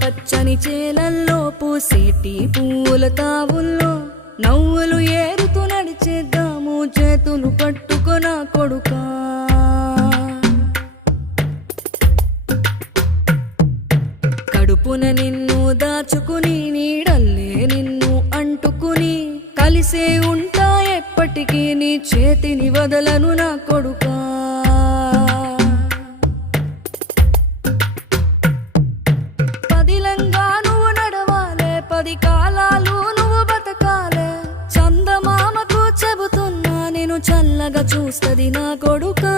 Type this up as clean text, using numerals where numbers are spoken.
పచ్చని చేలల్లో పూసేటి పూల తావుల్లో నవ్వులు ఏరుతూ నడిచేద్దాము చేతులు పట్టుకొన కొడుకా. కడుపున నిన్ను దాచుకుని నీడల్లే నిన్ను అంటుకుని కలిసే ఉంటా ఎప్పటికీ నీ చేతిని వదలను నా కొడుకా. పదిలంగా నువ్వు నడవాలే, 10 కాలాలు నువ్వు బతకాలే. చందమామకు చెబుతున్నా నేను చల్లగా చూస్తది నా కొడుకా.